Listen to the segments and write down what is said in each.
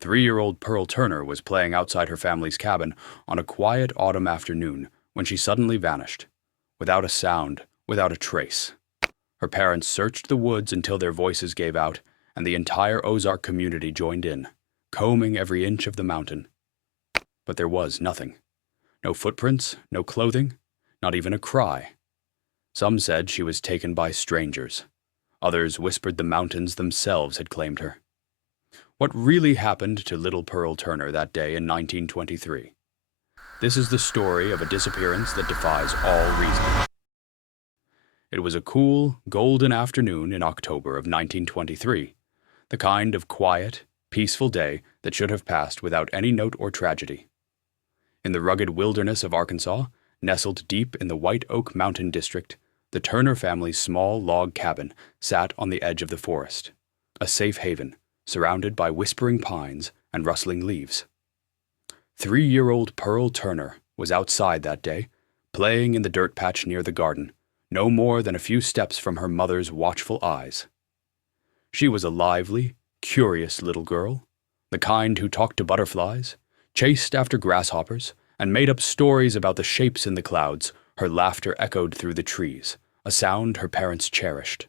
3-year-old Pearl Turner was playing outside her family's cabin on a quiet autumn afternoon when she suddenly vanished, without a sound, without a trace. Her parents searched the woods until their voices gave out, and the entire Ozark community joined in, combing every inch of the mountain. But there was nothing. No footprints, no clothing, not even a cry. Some said she was taken by strangers. Others whispered the mountains themselves had claimed her. What really happened to little Pearl Turner that day in 1923? This is the story of a disappearance that defies all reason. It was a cool, golden afternoon in October of 1923, the kind of quiet, peaceful day that should have passed without any note or tragedy. In the rugged wilderness of Arkansas, nestled deep in the White Oak Mountain District, the Turner family's small log cabin sat on the edge of the forest, a safe haven, surrounded by whispering pines and rustling leaves. 3-year-old Pearl Turner was outside that day, playing in the dirt patch near the garden, no more than a few steps from her mother's watchful eyes. She was a lively, curious little girl, the kind who talked to butterflies, chased after grasshoppers, and made up stories about the shapes in the clouds. Her laughter echoed through the trees, a sound her parents cherished.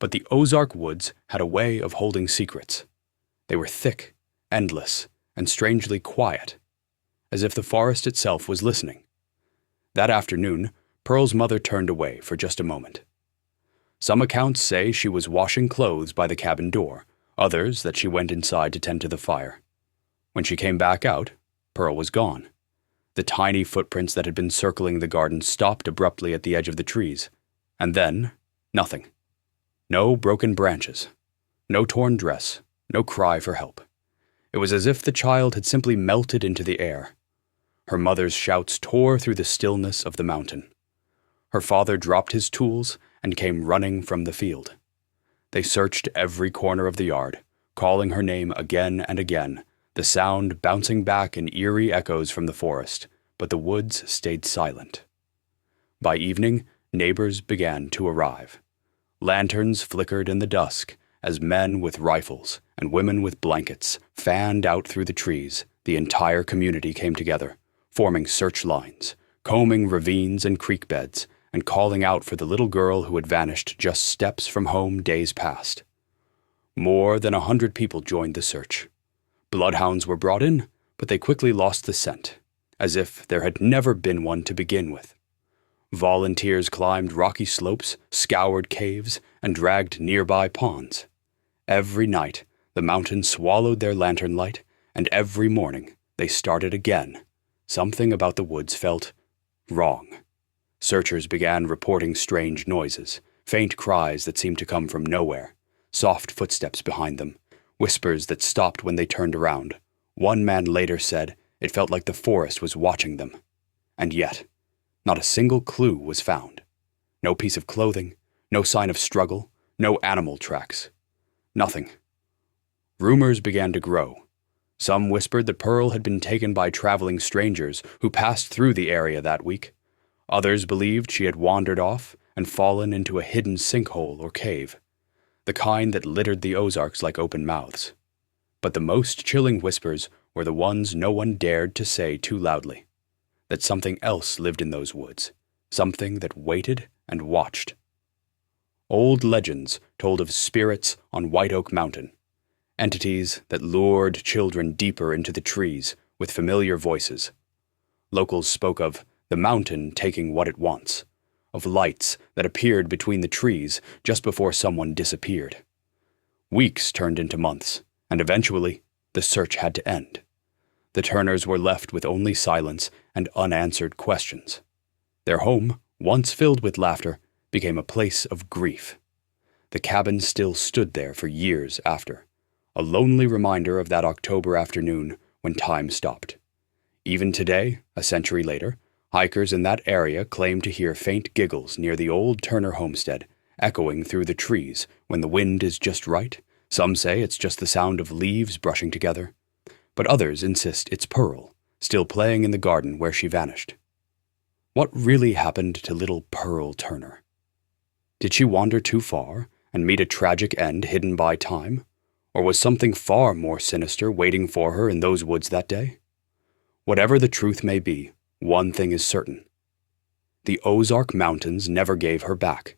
But the Ozark woods had a way of holding secrets. They were thick, endless, and strangely quiet, as if the forest itself was listening. That afternoon, Pearl's mother turned away for just a moment. Some accounts say she was washing clothes by the cabin door, others that she went inside to tend to the fire. When she came back out, Pearl was gone. The tiny footprints that had been circling the garden stopped abruptly at the edge of the trees, and then nothing. No broken branches, no torn dress, no cry for help. It was as if the child had simply melted into the air. Her mother's shouts tore through the stillness of the mountain. Her father dropped his tools and came running from the field. They searched every corner of the yard, calling her name again and again, the sound bouncing back in eerie echoes from the forest, but the woods stayed silent. By evening, neighbors began to arrive. Lanterns flickered in the dusk as men with rifles and women with blankets fanned out through the trees. The entire community came together, forming search lines, combing ravines and creek beds, and calling out for the little girl who had vanished just steps from home days past. More than 100 people joined the search. Bloodhounds were brought in, but they quickly lost the scent, as if there had never been one to begin with. Volunteers climbed rocky slopes, scoured caves, and dragged nearby ponds. Every night, the mountains swallowed their lantern light, and every morning they started again. Something about the woods felt wrong. Searchers began reporting strange noises, faint cries that seemed to come from nowhere, soft footsteps behind them, whispers that stopped when they turned around. One man later said it felt like the forest was watching them. And yet, not a single clue was found. No piece of clothing, no sign of struggle, no animal tracks. Nothing. Rumors began to grow. Some whispered that Pearl had been taken by traveling strangers who passed through the area that week. Others believed she had wandered off and fallen into a hidden sinkhole or cave, the kind that littered the Ozarks like open mouths. But the most chilling whispers were the ones no one dared to say too loudly, that something else lived in those woods, something that waited and watched. Old legends told of spirits on White Oak Mountain, entities that lured children deeper into the trees with familiar voices. Locals spoke of the mountain taking what it wants, of lights that appeared between the trees just before someone disappeared. Weeks turned into months, and eventually the search had to end. The Turners were left with only silence and unanswered questions. Their home, once filled with laughter, became a place of grief. The cabin still stood there for years after, a lonely reminder of that October afternoon when time stopped. Even today, a century later, hikers in that area claim to hear faint giggles near the old Turner homestead, echoing through the trees when the wind is just right. Some say it's just the sound of leaves brushing together, but others insist it's Pearl, still playing in the garden where she vanished. What really happened to little Pearl Turner? Did she wander too far and meet a tragic end hidden by time? Or was something far more sinister waiting for her in those woods that day? Whatever the truth may be, one thing is certain. The Ozark Mountains never gave her back.